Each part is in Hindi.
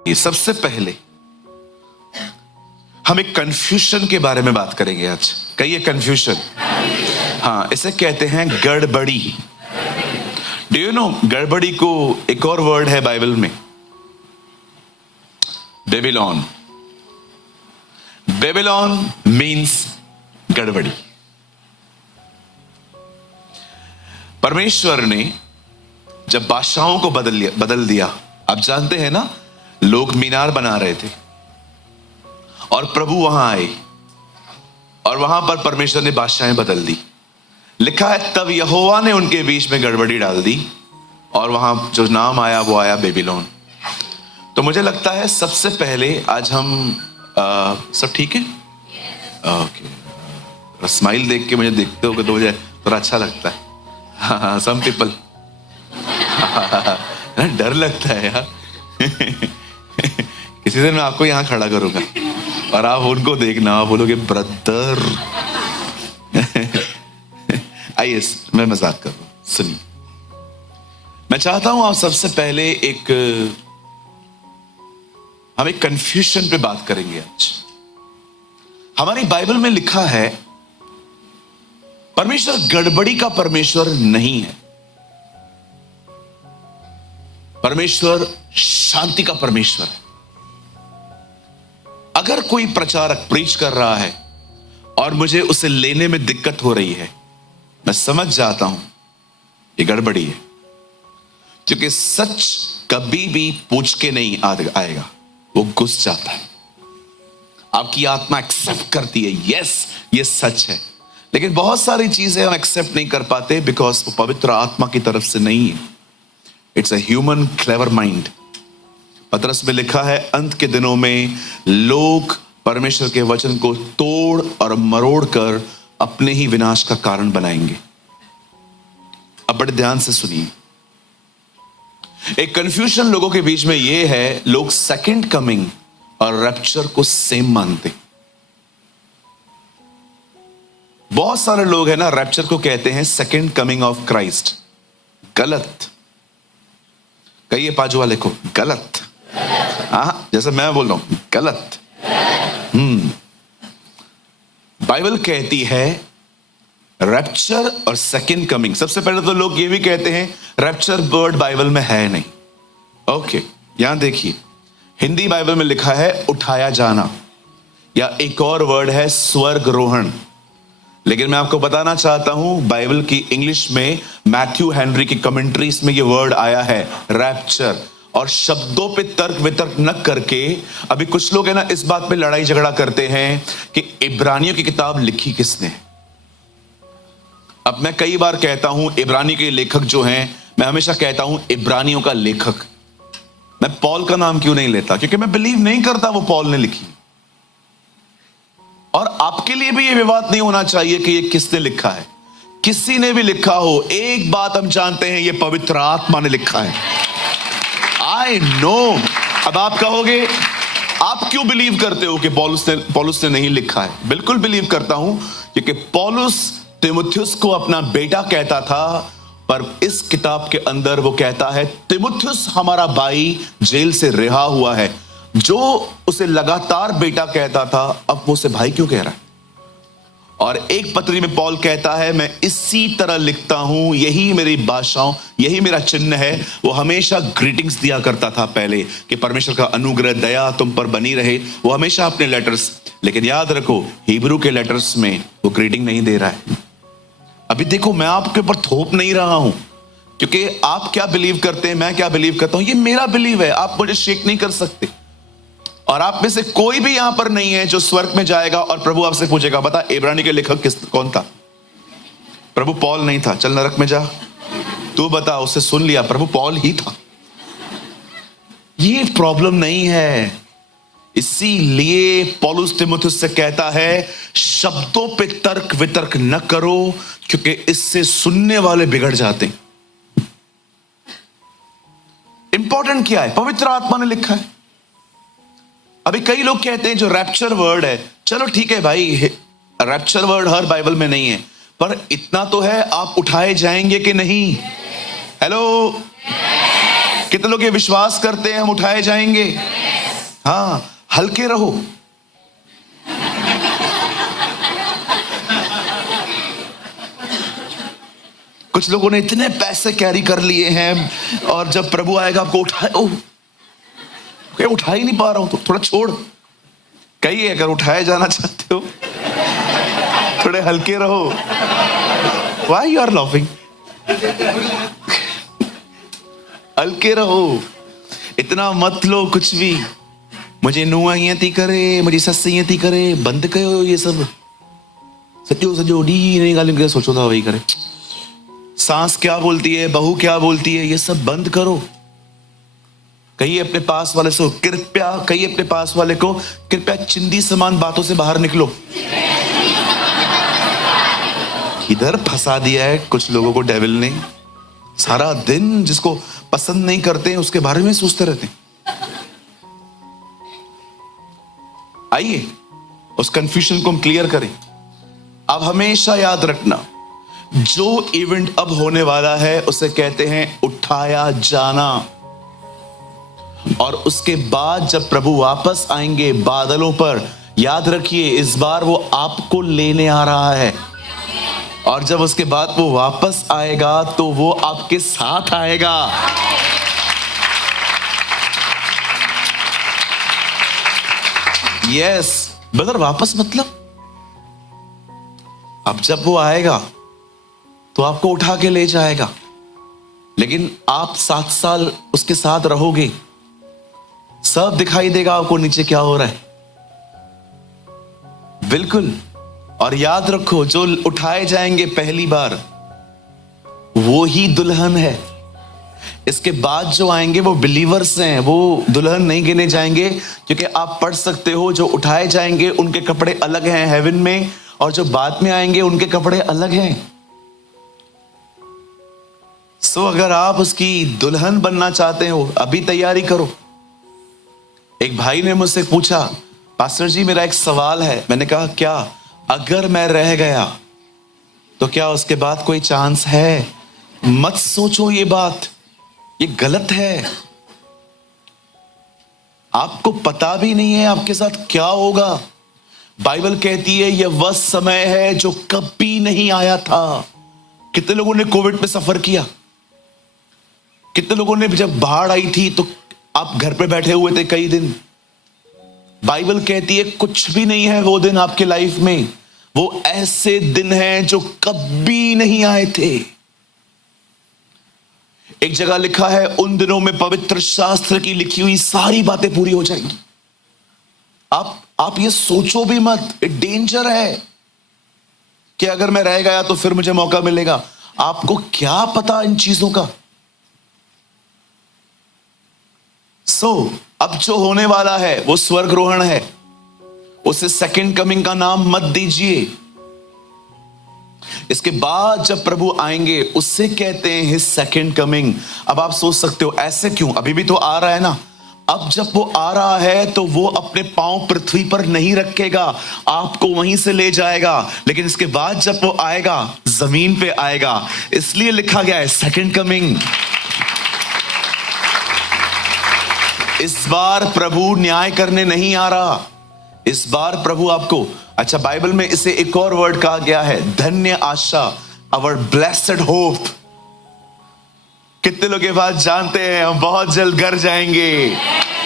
ये सबसे पहले हम एक कंफ्यूजन के बारे में बात करेंगे आज। कहिए कंफ्यूजन। हाँ, इसे कहते हैं गड़बड़ी। डू यू नो गड़बड़ी को एक और वर्ड है बाइबल में, बेबीलोन। बेबीलोन मीन्स गड़बड़ी। परमेश्वर ने जब बादशाहों को बदल दिया, आप जानते हैं ना, लोग मीनार बना रहे थे और प्रभु वहां आए और वहां पर परमेश्वर ने बादशाहें बदल दी। लिखा है तब यहोवा ने उनके बीच में गड़बड़ी डाल दी और वहां जो नाम आया वो आया बेबीलोन। तो मुझे लगता है सबसे पहले आज हम सब ठीक है? ओके। स्माइल देख के मुझे देखते हो तो मुझे थोड़ा अच्छा लगता है। हाँ, सम पीपल डर लगता है यार। किसी दिन मैं आपको यहां खड़ा करूंगा और आप उनको देखना, आप बोलोगे ब्रदर। आइए, मैं मजाक कर रहा हूं, सुनिए। मैं चाहता हूं आप सबसे पहले हम एक कंफ्यूजन पे बात करेंगे आज। हमारी बाइबल में लिखा है परमेश्वर गड़बड़ी का परमेश्वर नहीं है, परमेश्वर शांति का परमेश्वर है। अगर कोई प्रचारक प्रीच कर रहा है और मुझे उसे लेने में दिक्कत हो रही है, मैं समझ जाता हूं ये गड़बड़ी है, क्योंकि सच कभी भी पूछ के नहीं आएगा, वो घुस जाता है। आपकी आत्मा एक्सेप्ट करती है, यस ये सच है, लेकिन बहुत सारी चीजें हम एक्सेप्ट नहीं कर पाते बिकॉज वो पवित्र आत्मा की तरफ से नहीं है। It's a human clever mind. पतरस में लिखा है अंत के दिनों में लोग परमेश्वर के वचन को तोड़ और मरोड़ कर अपने ही विनाश का कारण बनाएंगे। अब बड़े ध्यान से सुनिए। एक कंफ्यूजन लोगों के बीच में यह है, लोग सेकंड कमिंग और रैप्चर को सेम मानते। बहुत सारे लोग हैं ना, रैप्चर को कहते हैं सेकंड कमिंग ऑफ क्राइस्ट। गलत। कहिए बाजू वाले को गलत। हाँ, जैसे मैं बोल रहा हूं गलत। बाइबल कहती है रैप्चर और सेकंड कमिंग। सबसे पहले तो लोग ये भी कहते हैं रैप्चर वर्ड बाइबल में है नहीं। ओके, यहां देखिए, हिंदी बाइबल में लिखा है उठाया जाना, या एक और वर्ड है स्वर्गरोहण। लेकिन मैं आपको बताना चाहता हूं बाइबल की इंग्लिश में मैथ्यू हेनरी की कमेंट्रीज में ये वर्ड आया है रैप्चर। और शब्दों पे तर्क वितर्क न करके, अभी कुछ लोग है ना इस बात पे लड़ाई झगड़ा करते हैं कि इब्रानियों की किताब लिखी किसने। अब मैं कई बार कहता हूं इब्रानी के लेखक जो हैं, मैं हमेशा कहता हूं इब्रानियों का लेखक। मैं पॉल का नाम क्यों नहीं लेता? क्योंकि मैं बिलीव नहीं करता वो पॉल ने लिखी। और आपके लिए भी ये विवाद नहीं होना चाहिए कि ये किसने लिखा है। किसी ने भी लिखा हो, एक बात हम जानते हैं, ये पवित्र आत्मा ने लिखा है। I know. अब आप कहोगे आप क्यों बिलीव करते हो कि पौलुस ने नहीं लिखा है? बिल्कुल बिलीव करता हूं, क्योंकि पौलुस तिमुथियुस को अपना बेटा कहता था, पर इस किताब के अंदर वो कहता है तिमुथियुस हमारा भाई जेल से रिहा हुआ है। जो उसे लगातार बेटा कहता था, अब वो उसे भाई क्यों कह रहा है? और एक पत्री में पौल कहता है मैं इसी तरह लिखता हूं, यही मेरी भाषाओं, यही मेरा चिन्ह है। वो हमेशा ग्रीटिंग्स दिया करता था पहले कि परमेश्वर का अनुग्रह दया तुम पर बनी रहे, वो हमेशा अपने लेटर्स। लेकिन याद रखो हिब्रू के लेटर्स में वो ग्रीटिंग नहीं दे रहा है। अभी देखो, मैं आपके ऊपर थोप नहीं रहा हूं, क्योंकि आप क्या बिलीव करते हैं, मैं क्या बिलीव करता हूं, ये मेरा बिलीव है। आप मुझे शेक नहीं कर सकते। और आप में से कोई भी यहां पर नहीं है जो स्वर्ग में जाएगा और प्रभु आपसे पूछेगा बता इब्रानी के लेखक कौन था? प्रभु पॉल नहीं था, चल नरक में जा। तू बता, उससे सुन लिया प्रभु पॉल ही था। ये प्रॉब्लम नहीं है। इसीलिए पौलुस तिमुथियुस से कहता है शब्दों पे तर्क वितर्क न करो, क्योंकि इससे सुनने वाले बिगड़ जाते हैं। इंपॉर्टेंट क्या है? पवित्र आत्मा ने लिखा है। अभी कई लोग कहते हैं जो रैप्चर वर्ड है, चलो ठीक है भाई, रैप्चर वर्ड हर बाइबल में नहीं है, पर इतना तो है, आप उठाए जाएंगे कि नहीं? हेलो, कितने लोग ये विश्वास करते हैं हम उठाए जाएंगे? हाँ, हल्के रहो। कुछ लोगों ने इतने पैसे कैरी कर लिए हैं और जब प्रभु आएगा आपको उठा ही नहीं पा रहा हूं, तो थोड़ा छोड़। कहिए अगर उठाए जाना चाहते हो थोड़े हल्के रहो। Why you are laughing? हल्के रहो, इतना मत लो कुछ भी। मुझे नुआ ही थी करे, मुझे सस ही थी करे, बंद करो ये सब। सजो सजो डी नहीं गाली सोचो था वही करे। सांस क्या बोलती है, बहू क्या बोलती है, ये सब बंद करो। कहिए अपने पास वाले से कृपया, कहिए अपने पास वाले को कृपया चिंदी समान बातों से बाहर निकलो। इधर फंसा दिया है कुछ लोगों को डेविल ने। सारा दिन जिसको पसंद नहीं करते हैं उसके बारे में सोचते रहते हैं। आइए उस कंफ्यूजन को हम क्लियर करें। अब हमेशा याद रखना, जो इवेंट अब होने वाला है उसे कहते हैं उठाया जाना। और उसके बाद जब प्रभु वापस आएंगे बादलों पर, याद रखिए इस बार वो आपको लेने आ रहा है। और जब उसके बाद वो वापस आएगा तो वो आपके साथ आएगा। यस ब्रदर, वापस मतलब अब जब वो आएगा तो आपको उठा के ले जाएगा, लेकिन आप 7 साल उसके साथ रहोगे। सब दिखाई देगा आपको नीचे क्या हो रहा है, बिल्कुल। और याद रखो, जो उठाए जाएंगे पहली बार वो ही दुल्हन है। इसके बाद जो आएंगे वो बिलीवर्स हैं, वो दुल्हन नहीं गिने जाएंगे। क्योंकि आप पढ़ सकते हो, जो उठाए जाएंगे उनके कपड़े अलग हैं हेवन में, और जो बाद में आएंगे उनके कपड़े अलग हैं। सो अगर आप उसकी दुल्हन बनना चाहते हो, अभी तैयारी करो। एक भाई ने मुझसे पूछा, पास्टर जी मेरा एक सवाल है। मैंने कहा क्या? अगर मैं रह गया तो क्या उसके बाद कोई चांस है? मत सोचो ये बात, ये गलत है। आपको पता भी नहीं है आपके साथ क्या होगा। बाइबल कहती है यह वह समय है जो कभी नहीं आया था। कितने लोगों ने कोविड में सफर किया? कितने लोगों ने जब बाढ़ आई थी तो आप घर पे बैठे हुए थे कई दिन? बाइबल कहती है कुछ भी नहीं है वो दिन आपके लाइफ में। वो ऐसे दिन हैं जो कभी नहीं आए थे। एक जगह लिखा है, उन दिनों में पवित्र शास्त्र की लिखी हुई सारी बातें पूरी हो जाएंगी। आप ये सोचो भी मत, डेंजर है कि अगर मैं रह गया तो फिर मुझे मौका मिलेगा। आपको क्या पता इन चीजों का। अब जो होने वाला है वो स्वर्गरोहण है। उसे सेकंड कमिंग का नाम मत दीजिए। इसके बाद जब प्रभु आएंगे उससे कहते हैं हिज सेकंड कमिंग। अब आप सोच सकते हो ऐसे क्यों? अभी भी तो आ रहा है ना। अब जब वो आ रहा है तो वो अपने पांव पृथ्वी पर नहीं रखेगा, आपको वहीं से ले जाएगा। लेकिन इसके बाद जब वो आएगा जमीन पे आएगा, इसलिए लिखा गया है सेकंड कमिंग। इस बार प्रभु न्याय करने नहीं आ रहा। इस बार प्रभु आपको, अच्छा बाइबल में इसे एक और वर्ड कहा गया है, धन्य आशा, अवर ब्लेस्ड होप। कितने लोग ये बात जानते हैं हम बहुत जल्द घर जाएंगे?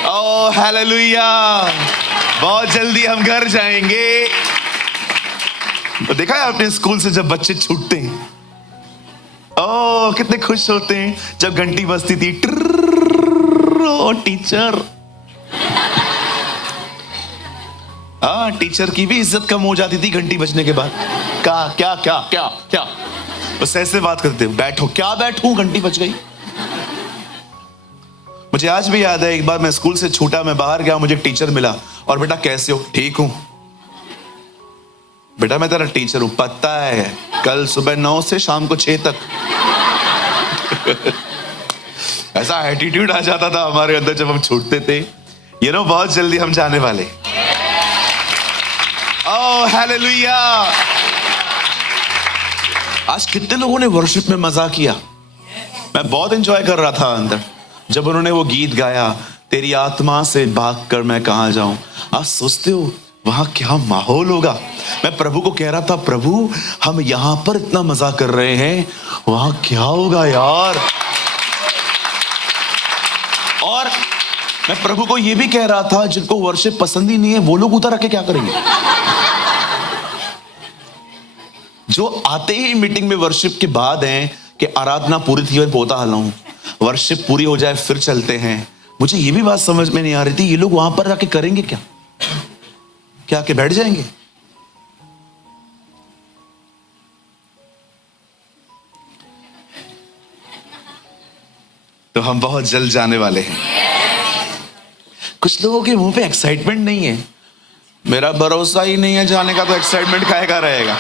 ओह हालेलुया, बहुत जल्दी हम घर जाएंगे। तो देखा है आपने स्कूल से जब बच्चे छूटते हैं, ओह कितने खुश होते हैं। जब घंटी बजती थी, टीचर, टीचर की भी इज्जत कम हो जाती थी घंटी बजने के बाद। क्या क्या क्या क्या बस ऐसे बात करते, बैठो। क्या बैठूं, घंटी बज गई। मुझे आज भी याद है, एक बार मैं स्कूल से छूटा, मैं बाहर गया, मुझे एक टीचर मिला। और बेटा कैसे हो? ठीक हूं बेटा, मैं तेरा टीचर हूं, पता है कल सुबह 9 से शाम को 6 तक। ऐसा एटीट्यूड आ जाता था हमारे अंदर जब हम छूटते थे। बहुत जल्दी हम जाने वाले। Oh hallelujah. आज कितने लोगों ने वर्शिप में मजा किया। मैं बहुत एंजॉय कर रहा था अंदर जब उन्होंने वो गीत गाया, तेरी आत्मा से भागकर मैं कहां जाऊं। आप सोचते हो वहां क्या माहौल होगा। मैं प्रभु को कह रहा था, प्रभु हम यहां पर इतना मजा कर रहे हैं, वहां क्या होगा यार। और मैं प्रभु को यह भी कह रहा था, जिनको वर्शिप पसंद ही नहीं है वो लोग उधर आके क्या करेंगे। जो आते ही मीटिंग में वर्शिप के बाद हैं कि आराधना पूरी थी और पोता हलाऊं, वर्शिप पूरी हो जाए फिर चलते हैं। मुझे ये भी बात समझ में नहीं आ रही थी, ये लोग वहां पर जाके करेंगे क्या, क्या आके बैठ जाएंगे। तो हम बहुत जल्द जाने वाले हैं। कुछ लोगों के मुंह पे एक्साइटमेंट नहीं है। मेरा भरोसा ही नहीं है जाने का, तो एक्साइटमेंट काहे का रहेगा।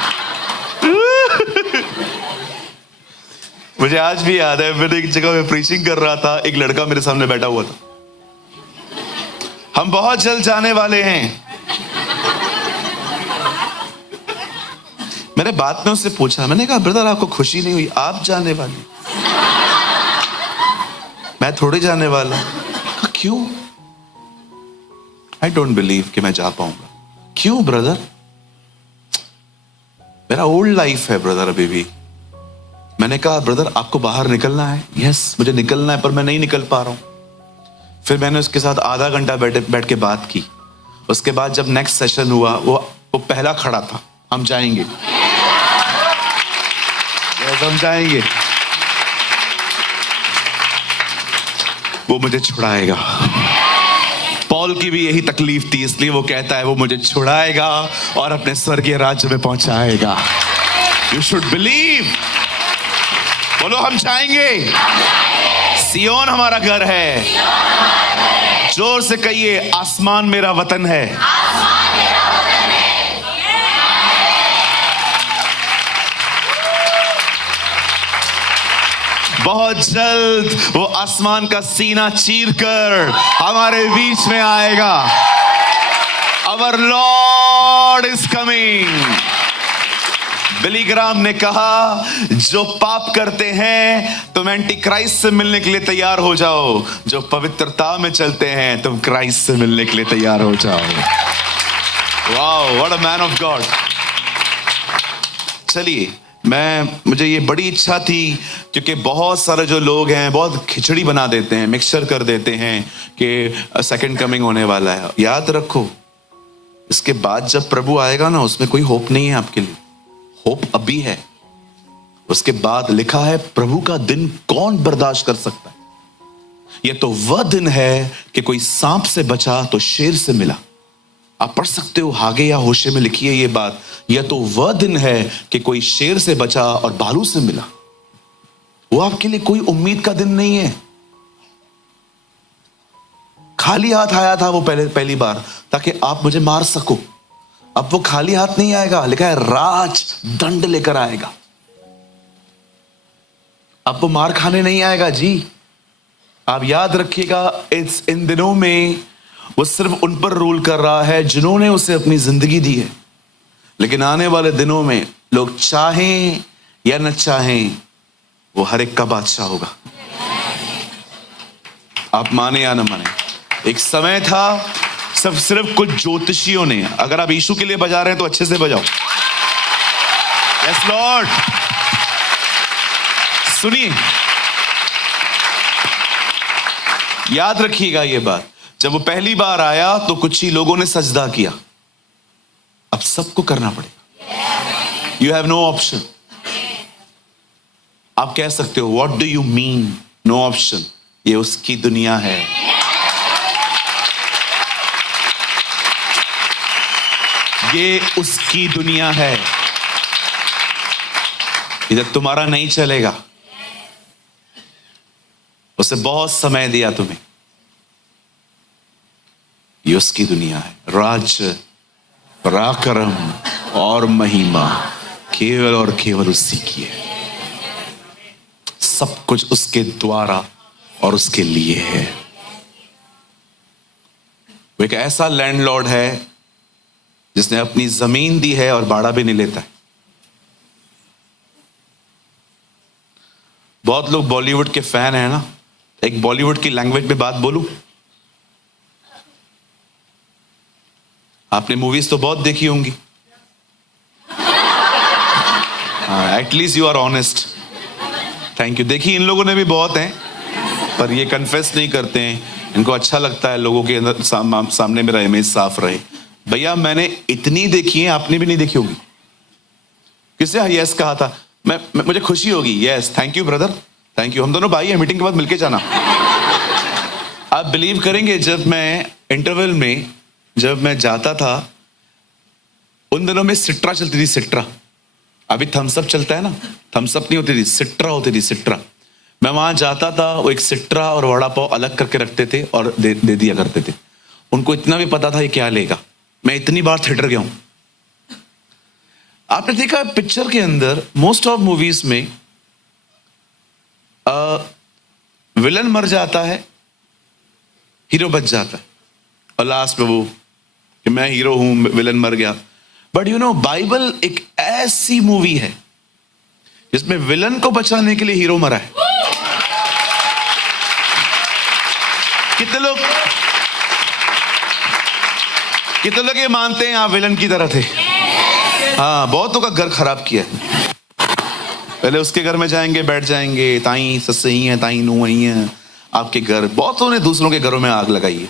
मुझे आज भी याद है, मैंने एक जगह में प्रीचिंग कर रहा था, एक लड़का मेरे सामने बैठा हुआ था। हम बहुत जल्द जाने वाले हैं। मैंने बात में उससे पूछा, मैंने कहा ब्रदर आपको खुशी नहीं हुई, आप जाने वाले, मैं थोड़ी जाने वाला। कहा क्यों? आई डोंट बिलीव कि मैं जा पाऊंगा। क्यों ब्रदर? मेरा ओल्ड लाइफ है ब्रदर अभी भी। मैंने कहा ब्रदर आपको बाहर निकलना है? यस मुझे निकलना है, पर मैं नहीं निकल पा रहा हूं। फिर मैंने उसके साथ आधा घंटा बैठ के बात की। उसके बाद जब नेक्स्ट सेशन हुआ, वो पहला खड़ा था, हम जाएंगे, हम जाएंगे, वो मुझे छुड़ाएगा। पौल की भी यही तकलीफ थी, इसलिए वो कहता है वो मुझे छुड़ाएगा और अपने स्वर्गीय राज्य में पहुंचाएगा। You should believe. बोलो हम जाएंगे। सियोन हमारा घर है। जोर से कहिए आसमान मेरा वतन है। बहुत जल्द वो आसमान का सीना चीरकर हमारे बीच में आएगा। Our Lord is coming। बिली ग्राम ने कहा, जो पाप करते हैं तुम एंटी क्राइस्ट से मिलने के लिए तैयार हो जाओ, जो पवित्रता में चलते हैं तुम क्राइस्ट से मिलने के लिए तैयार हो जाओ। Wow, what a man of God. चलिए, मुझे ये बड़ी इच्छा थी, क्योंकि बहुत सारे जो लोग हैं बहुत खिचड़ी बना देते हैं, मिक्सचर कर देते हैं कि सेकंड कमिंग होने वाला है। याद रखो, इसके बाद जब प्रभु आएगा ना, उसमें कोई होप नहीं है आपके लिए। होप अभी है, उसके बाद लिखा है प्रभु का दिन कौन बर्दाश्त कर सकता है। यह तो वह दिन है कि कोई सांप से बचा तो शेर से मिला। आप पढ़ सकते हो, हागे या होशे में लिखी है ये बात। यह तो वह दिन है कि कोई शेर से बचा और भालू से मिला। वो आपके लिए कोई उम्मीद का दिन नहीं है। खाली हाथ आया था वो पहली बार, ताकि आप मुझे मार सको। अब वो खाली हाथ नहीं आएगा, लिखा है राज दंड लेकर आएगा। अब वो मार खाने नहीं आएगा जी। आप याद रखिएगा, इन दिनों में वो सिर्फ उन पर रूल कर रहा है जिन्होंने उसे अपनी जिंदगी दी है। लेकिन आने वाले दिनों में लोग चाहें या न चाहें, वो हर एक का बादशाह होगा। आप माने या न माने। एक समय था सिर्फ कुछ ज्योतिषियों ने, अगर आप यीशु के लिए बजा रहे हैं तो अच्छे से बजाओ। Yes Lord. सुनिए, याद रखिएगा ये बात, जब वो पहली बार आया तो कुछ ही लोगों ने सजदा किया। अब सबको करना पड़ेगा। You have no option. आप कह सकते हो what do you mean no option? ये उसकी दुनिया है। ये उसकी दुनिया है। इधर तुम्हारा नहीं चलेगा। उसे बहुत समय दिया तुम्हें। ये उसकी दुनिया है। राज्य, पराक्रम और महिमा केवल और केवल उसी की है। सब कुछ उसके द्वारा और उसके लिए है। वो एक ऐसा लैंडलॉर्ड है जिसने अपनी जमीन दी है और भाड़ा भी नहीं लेता है। बहुत लोग बॉलीवुड के फैन हैं ना। एक बॉलीवुड की लैंग्वेज में बात बोलूं, आपने मूवीज तो बहुत देखी होंगी। At least you are honest. Thank you. देखी इन लोगों ने भी बहुत हैं, पर ये कन्फेस नहीं करते हैं। इनको अच्छा लगता है लोगों के अंदर सामने मेरा इमेज साफ रहे। भैया मैंने इतनी देखी है, आपने भी नहीं देखी होगी। किसने यस कहा था? मुझे खुशी होगी। Yes, thank you brother, thank you. हम दोनों भाई हैं, मीटिंग के बाद मिलके जाना। आप बिलीव करेंगे, जब मैं इंटरवल में जब मैं जाता था, उन दिनों में सिट्रा चलती थी। सिट्रा, अभी थम्स अप चलता है ना, थम्स अप नहीं होती थी, सिट्रा होती थी। सिट्रा, मैं वहां जाता था, वो एक सिट्रा और वड़ा पाव अलग करके रखते थे और दे दिया करते थे। उनको इतना भी पता था ये क्या लेगा। मैं इतनी बार थिएटर गया हूं। आपने देखा पिक्चर के अंदर मोस्ट ऑफ मूवीज में विलन मर जाता है, हीरो बच जाता है, और लास्ट में वो कि मैं हीरो हूं, विलन मर गया। बट यू नो, बाइबल एक ऐसी मूवी है जिसमें विलन को बचाने के लिए हीरो मरा है। कितने लोग ये मानते हैं आप विलन की तरह थे? हाँ, बहुतों का घर खराब किया है। पहले उसके घर में जाएंगे, बैठ जाएंगे, ताई सस ही है, ताई नू ही है। आपके घर, बहुतों ने दूसरों के घरों में आग लगाई है,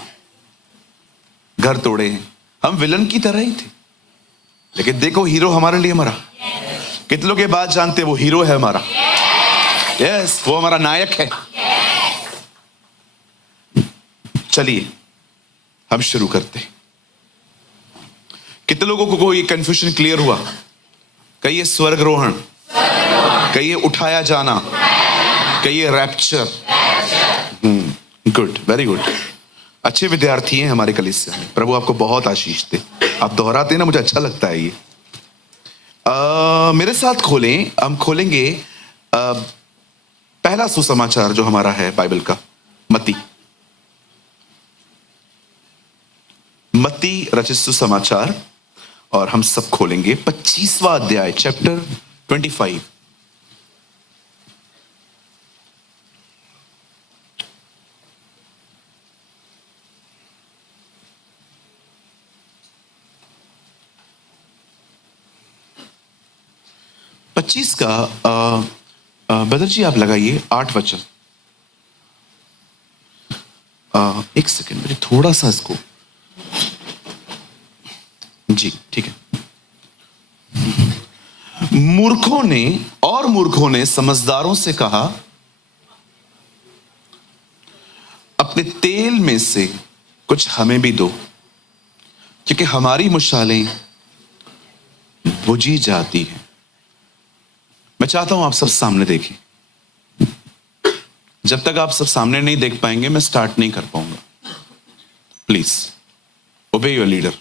घर तोड़े हैं। हम विलन की तरह ही थे, लेकिन देखो हीरो हमारे लिए मरा। कितने लोग ये बात जानते हैं? वो हीरो है हमारा। यस, वो हमारा नायक है। चलिए हम शुरू करते हैं। कितने लोगों को ये कंफ्यूजन क्लियर हुआ? कहिए स्वर्गरोहण, कहिए उठाया जाना, कहिए रैप्चर। Good, very good. अच्छे विद्यार्थी हैं हमारे कलीसिया में। प्रभु आपको बहुत आशीष दे। आप दोहराते हैं ना, मुझे अच्छा लगता है ये। मेरे साथ खोलें, हम खोलेंगे पहला सुसमाचार जो हमारा है बाइबल का, मत्ती रचित सुसमाचार, और हम सब खोलेंगे 25वां अध्याय, चैप्टर 25। पच्चीस का बदर जी आप लगाइए 8 वचन। एक सेकेंड, मुझे थोड़ा सा इसको, जी ठीक है। मूर्खों ने समझदारों से कहा, अपने तेल में से कुछ हमें भी दो, क्योंकि हमारी मुशालें बुझी जाती हैं। मैं चाहता हूं आप सब सामने देखें। जब तक आप सब सामने नहीं देख पाएंगे, मैं स्टार्ट नहीं कर पाऊंगा। प्लीज ओबे योर लीडर।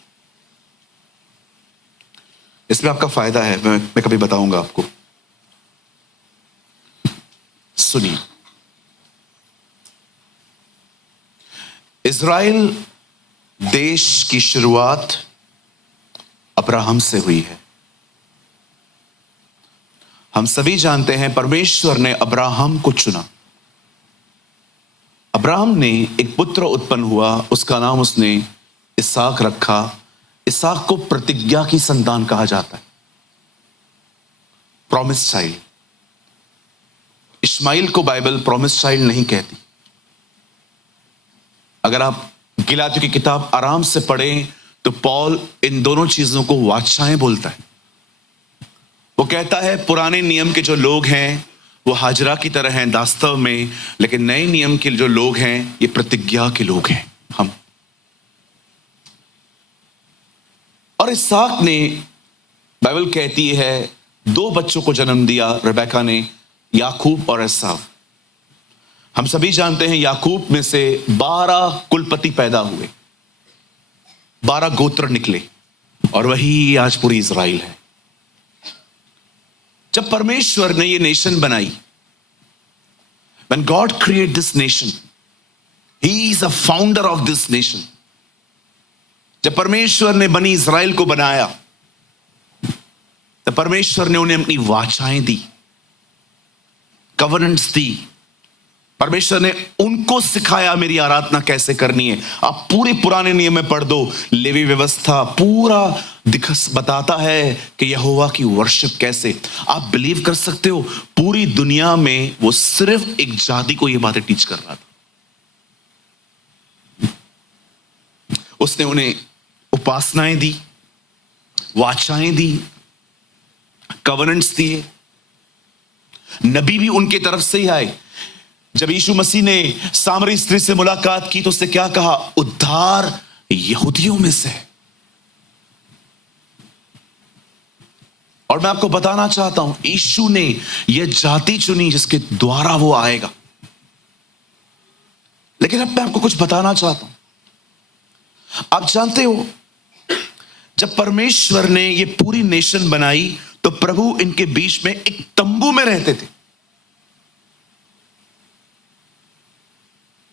इसमें आपका फायदा है, मैं कभी बताऊंगा आपको। सुनिए, इज़राइल देश की शुरुआत अब्राहम से हुई है। हम सभी जानते हैं परमेश्वर ने अब्राहम को चुना। अब्राहम ने एक पुत्र उत्पन्न हुआ, उसका नाम उसने इसहाक रखा। इसहाक को प्रतिज्ञा की संतान कहा जाता है, प्रॉमिस चाइल्ड। इस्माइल को बाइबल प्रॉमिस चाइल्ड नहीं कहती। अगर आप गलातियों की किताब आराम से पढ़ें तो पौल इन दोनों चीजों को वाचाएं बोलता है। वो कहता है पुराने नियम के जो लोग हैं वो हाजरा की तरह हैं वास्तव में, लेकिन नए नियम के जो लोग हैं ये प्रतिज्ञा के लोग हैं हम। और इसहाक ने, बाइबल कहती है, 2 बच्चों को जन्म दिया रेबेका ने, याकूब और एसाव। हम सभी जानते हैं याकूब में से 12 कुलपति पैदा हुए, 12 गोत्र निकले, और वही आज पूरी इज़राइल है। जब परमेश्वर ने ये नेशन बनाई, when God created this nation, He is a founder of this nation. जब परमेश्वर ने बनी इज़राइल को बनाया, तो परमेश्वर ने उन्हें अपनी वाचाएं दी, कवर्नेंट्स दी, परमेश्वर ने उनको सिखाया मेरी आराधना कैसे करनी है। आप पूरे पुराने नियम में पढ़ दो, लेवी व्यवस्था पूरा बताता है कि यहोवा की वर्शिप कैसे। आप बिलीव कर सकते हो, पूरी दुनिया में वो सिर्फ एक जाति को ये बातें टीच कर रहा था। उसने उन्हें उपासनाएं दी, वाचाएं दी, कवनेंट्स दिए। नबी भी उनके तरफ से ही आए। जब यीशु मसीह ने सामरी स्त्री से मुलाकात की तो उसने क्या कहा? उद्धार यहूदियों में से है। और मैं आपको बताना चाहता हूं, यीशु ने यह जाति चुनी जिसके द्वारा वो आएगा। लेकिन अब मैं आपको कुछ बताना चाहता हूं। आप जानते हो, जब परमेश्वर ने यह पूरी नेशन बनाई तो प्रभु इनके बीच में एक तंबू में रहते थे।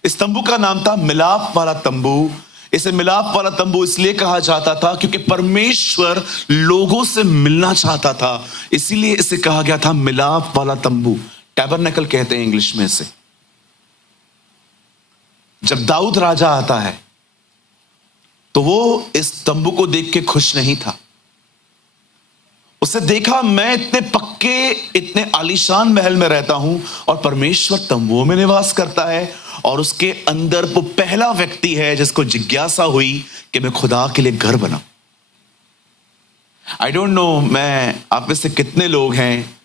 इस तंबू का नाम था मिलाप वाला तंबू। इसे मिलाप वाला तंबू इसलिए कहा जाता था क्योंकि परमेश्वर लोगों से मिलना चाहता था, इसीलिए इसे कहा गया था मिलाप वाला तंबू। टैबरनेकल कहते हैं इंग्लिश में इसे। जब दाऊद राजा आता है तो वो इस तंबू को देख के खुश नहीं था। उसने देखा, मैं इतने पक्के, इतने आलीशान महल में रहता हूं और परमेश्वर तंबुओं में निवास करता है। और उसके अंदर वो पहला व्यक्ति है जिसको जिज्ञासा हुई कि मैं खुदा के लिए घर बनाऊं। आई डोंट नो, मैं आप में से कितने लोग हैं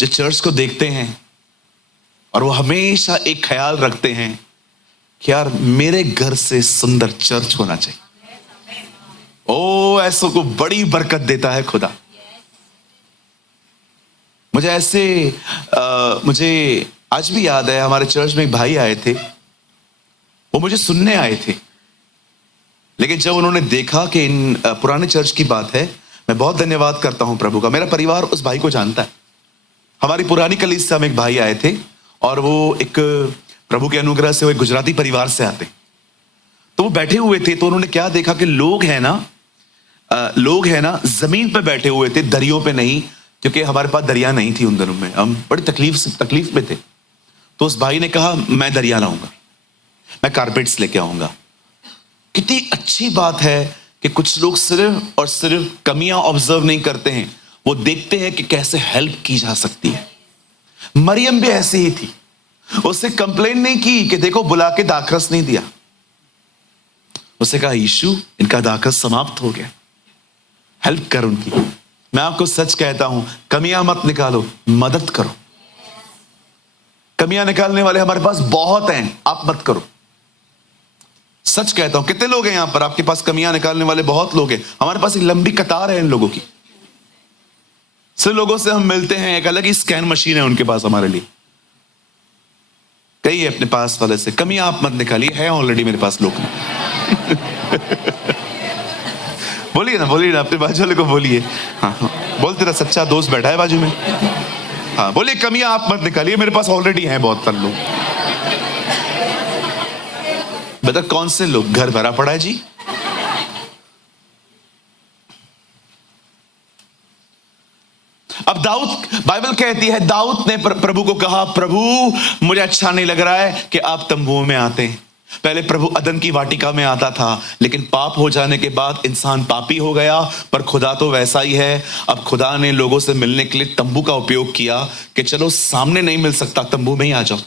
जो चर्च को देखते हैं और वो हमेशा एक ख्याल रखते हैं कि यार मेरे घर से सुंदर चर्च होना चाहिए। ओ, ऐसों को बड़ी बरकत देता है खुदा। मुझे ऐसे मुझे आज भी याद है, हमारे चर्च में एक भाई आए थे। वो मुझे सुनने आए थे, लेकिन जब उन्होंने देखा कि इन पुराने चर्च की बात है, मैं बहुत धन्यवाद करता हूं प्रभु का, मेरा परिवार उस भाई को जानता है। हमारी पुरानी कलीसिया से हम एक भाई आए थे और वो एक प्रभु के अनुग्रह से वो एक गुजराती परिवार से आते। तो वो बैठे हुए थे तो उन्होंने क्या देखा कि लोग है ना जमीन पे बैठे हुए थे, दरियों पे नहीं, क्योंकि हमारे पास दरिया नहीं थी उन दिनों में। हम बड़ी तकलीफ में थे। तो उस भाई ने कहा, मैं दरिया लाऊंगा, मैं कारपेट्स लेके आऊंगा। कितनी अच्छी बात है कि कुछ लोग सिर्फ और सिर्फ कमियां ऑब्जर्व नहीं करते हैं, वो देखते हैं कि कैसे हेल्प की जा सकती है। मरियम भी ऐसी ही थी। उससे कंप्लेन नहीं की कि देखो बुला के दाखरस नहीं दिया। उसने कहा, यीशु इनका दाखरस समाप्त हो गया, हेल्प कर उनकी। मैं आपको सच कहता हूं, कमियां मत निकालो, मदद करो। कमियां निकालने वाले हमारे पास बहुत हैं, आप मत करो। सच कहता हूं। कितने लोग हैं यहां पर आपके पास कमियां निकालने वाले? बहुत लोग हैं। हमारे पास एक लंबी कतार है इन लोगों की। सिर्फ लोगों से हम मिलते हैं, एक अलग ही स्कैन मशीन है उनके पास हमारे लिए। कहिए अपने पास वाले से, कमियां आप मत निकालिए, है ऑलरेडी मेरे पास लोग। बोलिए ना अपने बाजू वाले को बोलिए। हाँ, बोल, तेरा सच्चा दोस्त बैठा है बाजू में। हाँ, बोलिए, कमियां आप मत निकालिए, मेरे पास ऑलरेडी हैं बहुत सारे लोग। बता कौन से लोग? घर भरा पड़ा है जी। अब दाऊद, बाइबल कहती है, दाऊद ने प्रभु को कहा, प्रभु मुझे अच्छा नहीं लग रहा है कि आप तंबुओं में आते हैं। पहले प्रभु अदन की वाटिका में आता था, लेकिन पाप हो जाने के बाद इंसान पापी हो गया, पर खुदा तो वैसा ही है। अब खुदा ने लोगों से मिलने के लिए तंबू का उपयोग किया कि चलो सामने नहीं मिल सकता, तंबू में ही आ जाओ।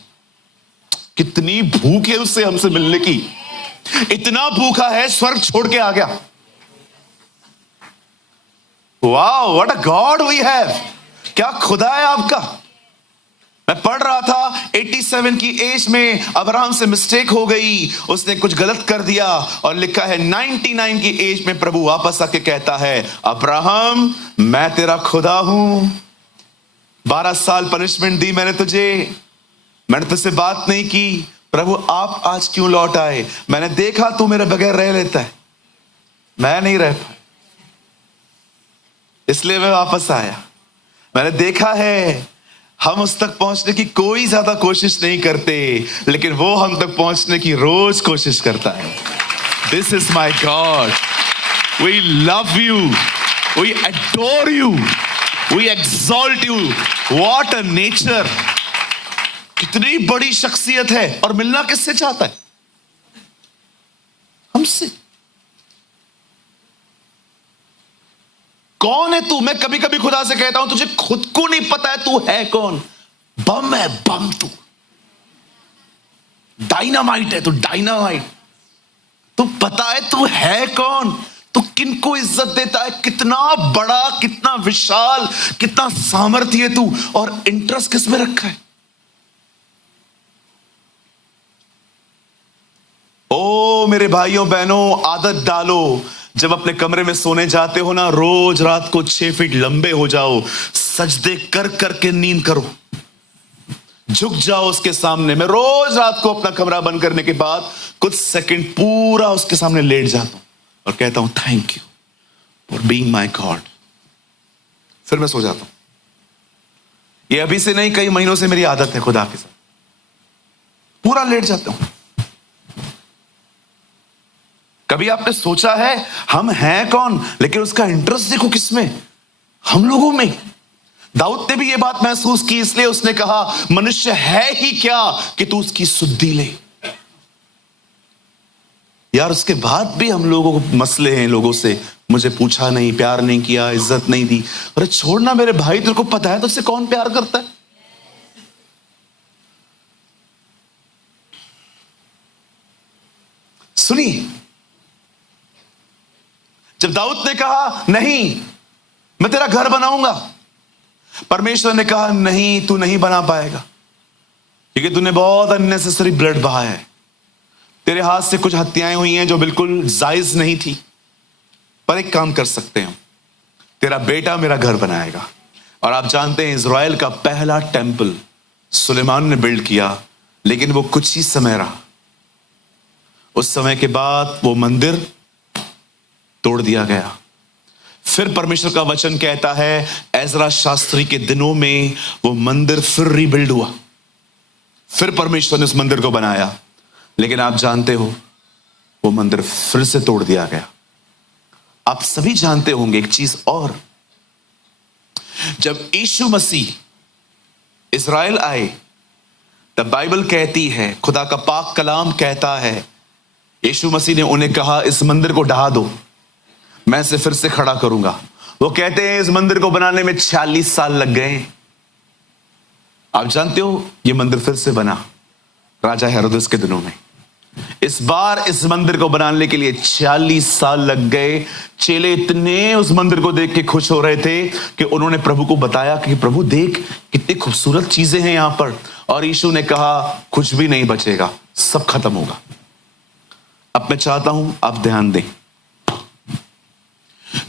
कितनी भूख है उससे हमसे मिलने की। इतना भूखा है, स्वर्ग छोड़ के आ गया। Wow, what a god we have. क्या खुदा है आपका। मैं पढ़ रहा था 87 की एज में अब्राहम से मिस्टेक हो गई, उसने कुछ गलत कर दिया, और लिखा है 99 की एज में प्रभु वापस आके कहता है, अब्राहम मैं तेरा खुदा हूं। 12 साल पनिशमेंट दी मैंने तुझे, मैंने तुझसे बात नहीं की, प्रभु आप आज क्यों लौट आए? मैंने देखा तू मेरे बगैर रह लेता है, मैं नहीं रह पाया, इसलिए मैं वापस आया। मैंने देखा है हम उस तक पहुंचने की कोई ज्यादा कोशिश नहीं करते, लेकिन वो हम तक पहुंचने की रोज कोशिश करता है। This is my god, we love you, we adore you, we exalt you. What a nature, कितनी बड़ी शख्सियत है, और मिलना किससे चाहता है? हमसे। कौन है तू? मैं कभी कभी खुदा से कहता हूं, तुझे खुद को नहीं पता है तू है कौन। बम है, बम। तू डायनामाइट है, तू डायनामाइट। तू पता है तू है कौन? तू किनको इज्जत देता है? कितना बड़ा, कितना विशाल, कितना सामर्थ्य है तू, और इंटरेस्ट किस में रखा है? ओ मेरे भाइयों बहनों, आदत डालो, जब अपने कमरे में सोने जाते हो ना, रोज रात को 6 फीट लंबे हो जाओ, सजदे कर करके नींद करो, झुक जाओ उसके सामने। मैं रोज रात को अपना कमरा बंद करने के बाद कुछ सेकंड पूरा उसके सामने लेट जाता हूं और कहता हूं, thank you for being my God. फिर मैं सो जाता हूं। ये अभी से नहीं, कई महीनों से मेरी आदत है खुदा के साथ, पूरा लेट जाता हूं। कभी आपने सोचा है हम हैं कौन? लेकिन उसका इंटरेस्ट देखो किसमें? हम लोगों में। दाऊद ने भी यह बात महसूस की, इसलिए उसने कहा, मनुष्य है ही क्या कि तू उसकी सुधि ले। यार उसके बाद भी हम लोगों को मसले हैं लोगों से, मुझे पूछा नहीं, प्यार नहीं किया, इज्जत नहीं दी। अरे छोड़ना मेरे भाई, तेरे को पता है तुझसे कौन प्यार करता है? सुनिए, जब दाऊद ने कहा नहीं मैं तेरा घर बनाऊंगा, परमेश्वर ने कहा नहीं, तू नहीं बना पाएगा, क्योंकि तूने बहुत अननेसेसरी ब्लड बहाया है। तेरे हाथ से कुछ हत्याएं हुई हैं जो बिल्कुल जायज नहीं थी। पर एक काम कर सकते हैं, तेरा बेटा मेरा घर बनाएगा। और आप जानते हैं इज़राइल का पहला टेंपल सुलेमान ने बिल्ड किया, लेकिन वो कुछ ही समय रहा। उस समय के बाद वो मंदिर तोड़ दिया गया। फिर परमेश्वर का वचन कहता है, एजरा शास्त्री के दिनों में वो मंदिर फिर रीबिल्ड हुआ। फिर परमेश्वर ने उस मंदिर को बनाया, लेकिन आप जानते हो वो मंदिर फिर से तोड़ दिया गया। आप सभी जानते होंगे एक चीज और, जब यीशु मसीह इज़राइल आए, तब बाइबल कहती है, खुदा का पाक कलाम कहता है, यीशु मसीह ने उन्हें कहा, इस मंदिर को ढहा दो, मैं इसे फिर से खड़ा करूंगा। वो कहते हैं इस मंदिर को बनाने में 46 साल लग गए। आप जानते हो ये मंदिर फिर से बना राजा हेरोदेस के दिनों में। इस बार इस मंदिर को बनाने के लिए 46 साल लग गए। चेले इतने उस मंदिर को देख के खुश हो रहे थे कि उन्होंने प्रभु को बताया कि प्रभु देख कितनी खूबसूरत चीजें हैं यहां पर। और यीशु ने कहा कुछ भी नहीं बचेगा, सब खत्म होगा। अब मैं चाहता हूं आप ध्यान दें,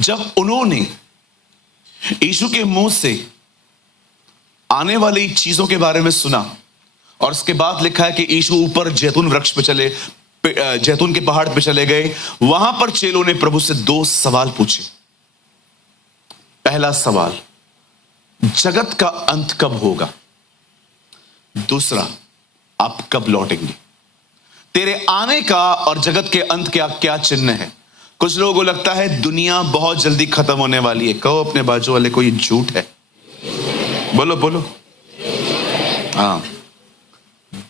जब उन्होंने यीशु के मुंह से आने वाली चीजों के बारे में सुना, और उसके बाद लिखा है कि यीशु ऊपर जैतून वृक्ष पे चले, जैतून के पहाड़ पे चले गए। वहां पर चेलों ने प्रभु से 2 सवाल पूछे। पहला सवाल, जगत का अंत कब होगा? दूसरा, आप कब लौटेंगे? तेरे आने का और जगत के अंत का क्या चिन्ह है? कुछ लोगों को लगता है दुनिया बहुत जल्दी खत्म होने वाली है। कहो अपने बाजू वाले को, ये झूठ है। बोलो बोलो। हाँ,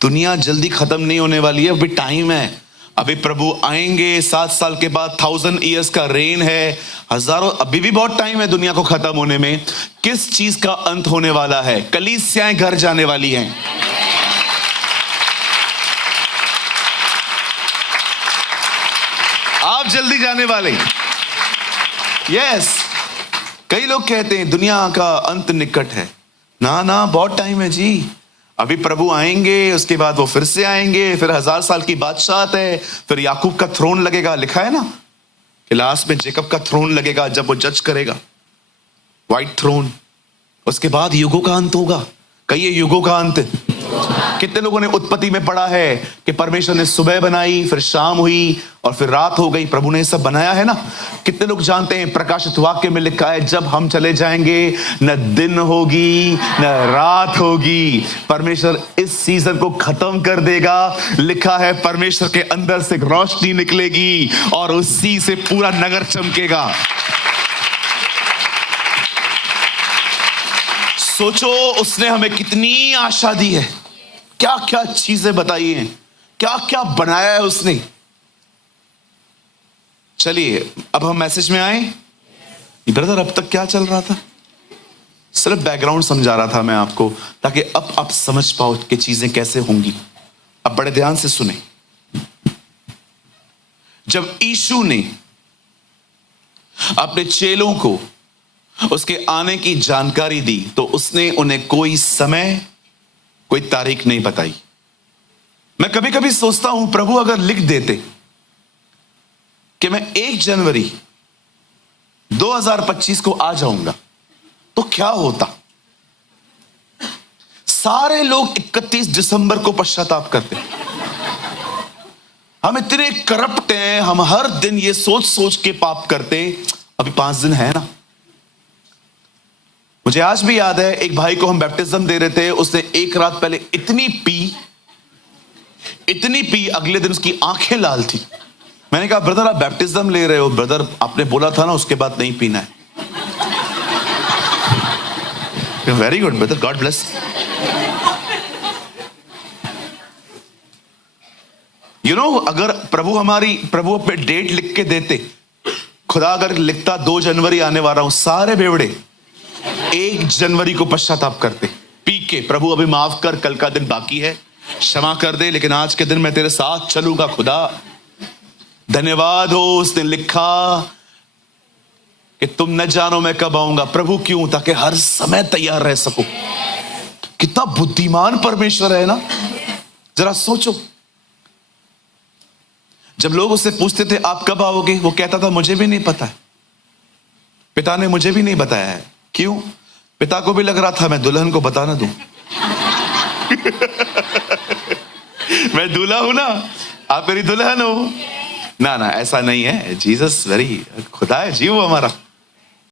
दुनिया जल्दी खत्म नहीं होने वाली है, अभी टाइम है। अभी प्रभु आएंगे 7 साल के बाद, 1000 ईयर्स का रेन है, हजारों, अभी भी बहुत टाइम है दुनिया को खत्म होने में। किस चीज का अंत होने वाला है? कलीसियाएं घर जाने वाली हैं। आप जल्दी जाने वाले। यस, कई लोग कहते हैं दुनिया का अंत निकट है। ना ना, बहुत टाइम है जी। अभी प्रभु आएंगे, उसके बाद वो फिर से आएंगे, फिर 1000 साल की बादशाहत है, फिर याकूब का थ्रोन लगेगा। लिखा है ना कि लास्ट में जेकब का थ्रोन लगेगा जब वो जज करेगा, व्हाइट थ्रोन। उसके बाद युगों का अंत होगा। कहिए युगों का अंत। कितने लोगों ने उत्पत्ति में पढ़ा है कि परमेश्वर ने सुबह बनाई, फिर शाम हुई और फिर रात हो गई। प्रभु ने सब बनाया है ना। कितने लोग जानते हैं प्रकाशित वाक्य में लिखा है, जब हम चले जाएंगे न दिन होगी न रात होगी। परमेश्वर इस सीजन को खत्म कर देगा। लिखा है परमेश्वर के अंदर से रोशनी निकलेगी और उसी से पूरा नगर चमकेगा। सोचो उसने हमें कितनी आशा दी है। क्या क्या चीजें बताई हैं, क्या क्या बनाया है उसने। चलिए अब हम मैसेज में आए। ब्रदर अब तक क्या चल रहा था? सिर्फ बैकग्राउंड समझा रहा था मैं आपको, ताकि अब आप समझ पाओ कि चीजें कैसे होंगी। अब बड़े ध्यान से सुने। जब यीशु ने अपने चेलों को उसके आने की जानकारी दी तो उसने उन्हें कोई समय, कोई तारीख नहीं बताई। मैं कभी कभी सोचता हूं, प्रभु अगर लिख देते कि मैं 1 जनवरी 2025 को आ जाऊंगा तो क्या होता? सारे लोग 31 दिसंबर को पश्चाताप करते। हम इतने करप्ट हैं, हम हर दिन ये सोच सोच के पाप करते, अभी 5 दिन है ना। मुझे आज भी याद है, एक भाई को हम बैप्टिज्म दे रहे थे, उसने एक रात पहले इतनी पी, अगले दिन उसकी आंखें लाल थी। मैंने कहा ब्रदर आप बैप्टिज्म ले रहे हो? ब्रदर आपने बोला था ना उसके बाद नहीं पीना है। Very good brother, God bless. अगर प्रभु अपने डेट लिख के देते, खुदा अगर लिखता 2 जनवरी आने वाला हूं, सारे बेवड़े 1 जनवरी को पश्चाताप करते, पी के, प्रभु अभी माफ कर, कल का दिन बाकी है, क्षमा कर दे, लेकिन आज के दिन मैं तेरे साथ चलूंगा। खुदा धन्यवाद हो, उसने लिखा कि तुम न जानो मैं कब आऊंगा। प्रभु क्यों? ताकि हर समय तैयार रह सको। कितना बुद्धिमान परमेश्वर है ना। जरा सोचो, जब लोग उससे पूछते थे आप कब आओगे, वो कहता था मुझे भी नहीं पता है, पिता ने मुझे भी नहीं बताया है। क्यों? पिता को भी लग रहा था मैं दुल्हन को बता ना दूं। मैं दूल्हा हूं ना, आप मेरी दुल्हन हो ना। ना ऐसा नहीं है। जीसस वेरी, खुदा है, जीव हमारा।